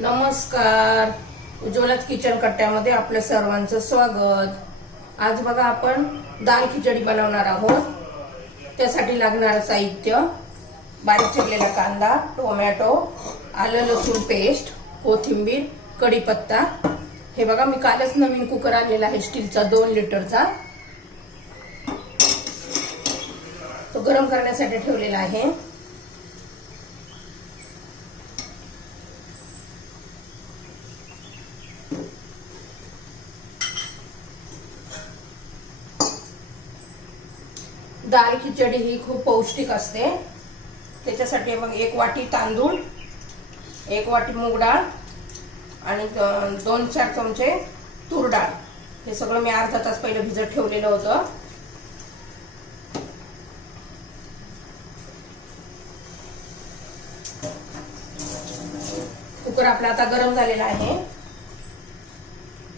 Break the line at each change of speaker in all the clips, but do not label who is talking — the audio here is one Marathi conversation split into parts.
नमस्कार. उज्ज्वलाच किचन कट्ट्यामध्ये आपल्या सर्वांचं स्वागत. आज बघा आपण दाल खिचडी बनवणार आहोत. त्यासाठी लागणारं साहित्य बारीक चिरलेला कांदा टोमॅटो आलं लसूण पेस्ट कोथिंबीर कढीपत्ता. हे बघा मी कालच नवीन कुकर आणलेला आहे स्टीलचा दोन लिटरचा. तो गरम करण्यासाठी ठेवलेला आहे. दाल खिचडी ही खूप पौष्टिक असते. त्याच्यासाठी मग एक वाटी तांदूळ एक वाटी मूग डाळ आणि दोन चार चमचे तूर डाळ. हे सगळं मी अर्धा तास पहिलं भिजत ठेवलेलं होतं. कुकर आपला आता गरम झालेला आहे.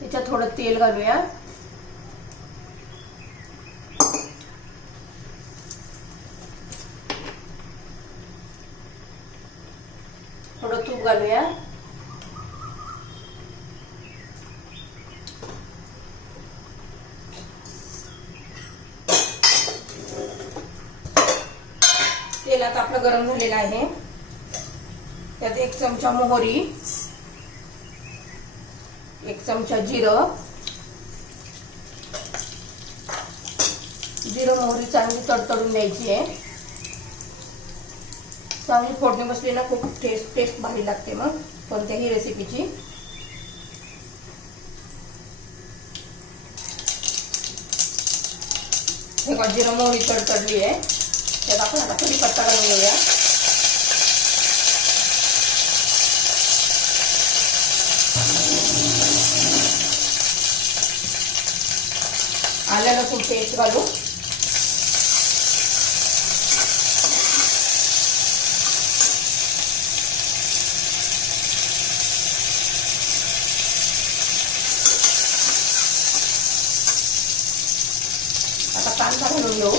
त्याच्यात थोडं तेल घालूया थोडं तूप घालूया तेल आता आपलं गरम झालेलं आहे. त्यात एक चमचा मोहरी एक चमचा जिरं. जिरं मोहरी चांगली तडतडून द्यायची आहे. चांगली फोडणी बसली ना खूप टेस्ट टेस्ट भारी लागते मग कोणत्याही रेसिपीची हे बघा जिरं मोहरी कडकडली आहे. त्यात आपण आता कढीपत्ता घालून घेऊया. आल्या लसूण पेस्ट घालू. आता कांदा घालून घेऊ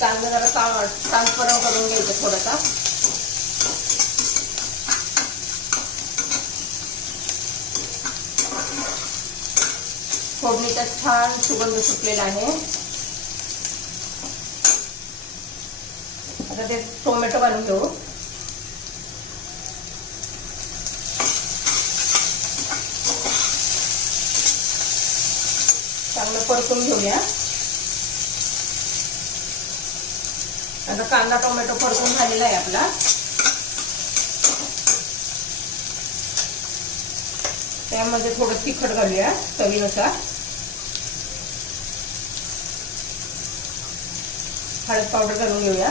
कांदा जरा ट्रान्सफर करून घ्यायचं थोडासा फोडणीचा छान सुगंध सुटलेला आहे आता ते टोमॅटो घालून घेऊ. चांगलं परतून घेऊया. आता कांदा टोमॅटो परतून झालेला आहे आपला. त्यामध्ये थोडं तिखट घालूया चवीनुसार. हळद पावडर घालून घेऊया.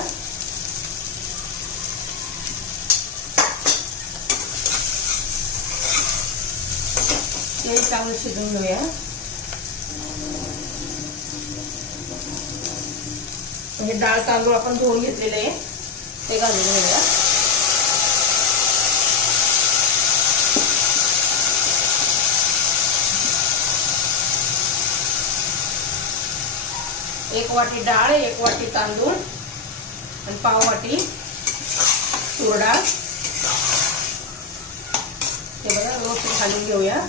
तेल चांगलं शिजून घेऊया. हे डाळ तांदूळ आपण धुवून घेतलेले आहे. ते घालून घेऊया. एक वाटी डाळ एक वाटी तांदूळ आणि पाव वाटी तूर डाळ. ते बघा व्यवस्थित घालून घेऊया.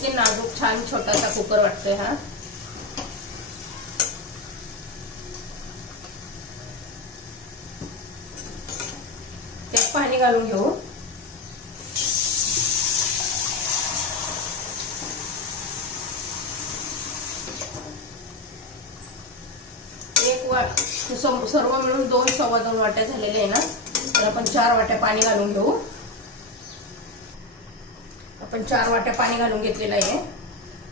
किती नाजूक छान छोटासा कुकर वाटतोय हा. त्यात पाणी घालून घेऊ. एक वा सर्व मिळून दोन सव्वा दोन वाट्या झालेल्या आहे ना. तर आपण चार वाट्या पाणी घालून घेऊ. आपण चार वाट्या पाणी घालून घेतलेलं आहे.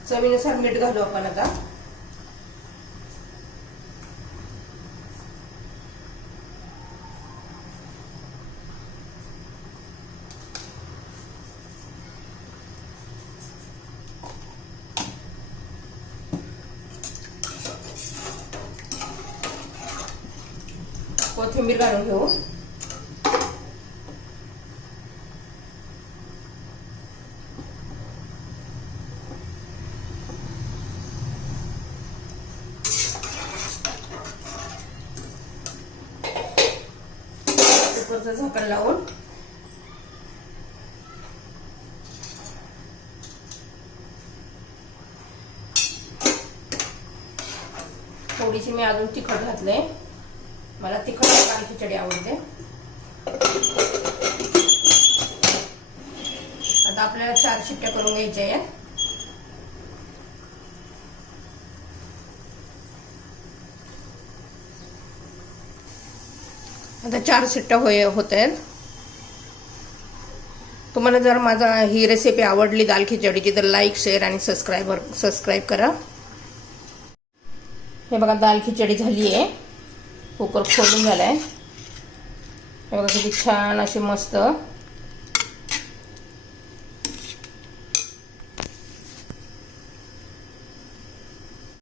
चवीनुसार मीठ घालू आपण आता. कोथिंबीर घालून घेऊ. कुकरचं झाकण लावून थोडीशी मी अजून तिखट घातले मला तिखट दाल खिचडी आवडते आता आपल्याला चार शिट्ट्या करून घ्यायच्या आहेत आता चार शिट्ट्या होय होत आहेत तुम्हाला जर माझा ही रेसिपी आवडली दाल खिचडीची तर लाईक शेअर आणि सबस्क्राईबर सबस्क्राईब करा. हे बघा दाल खिचडी झाली आहे कुकर खोलून झाला आहे हे बघा किती छान अशी मस्त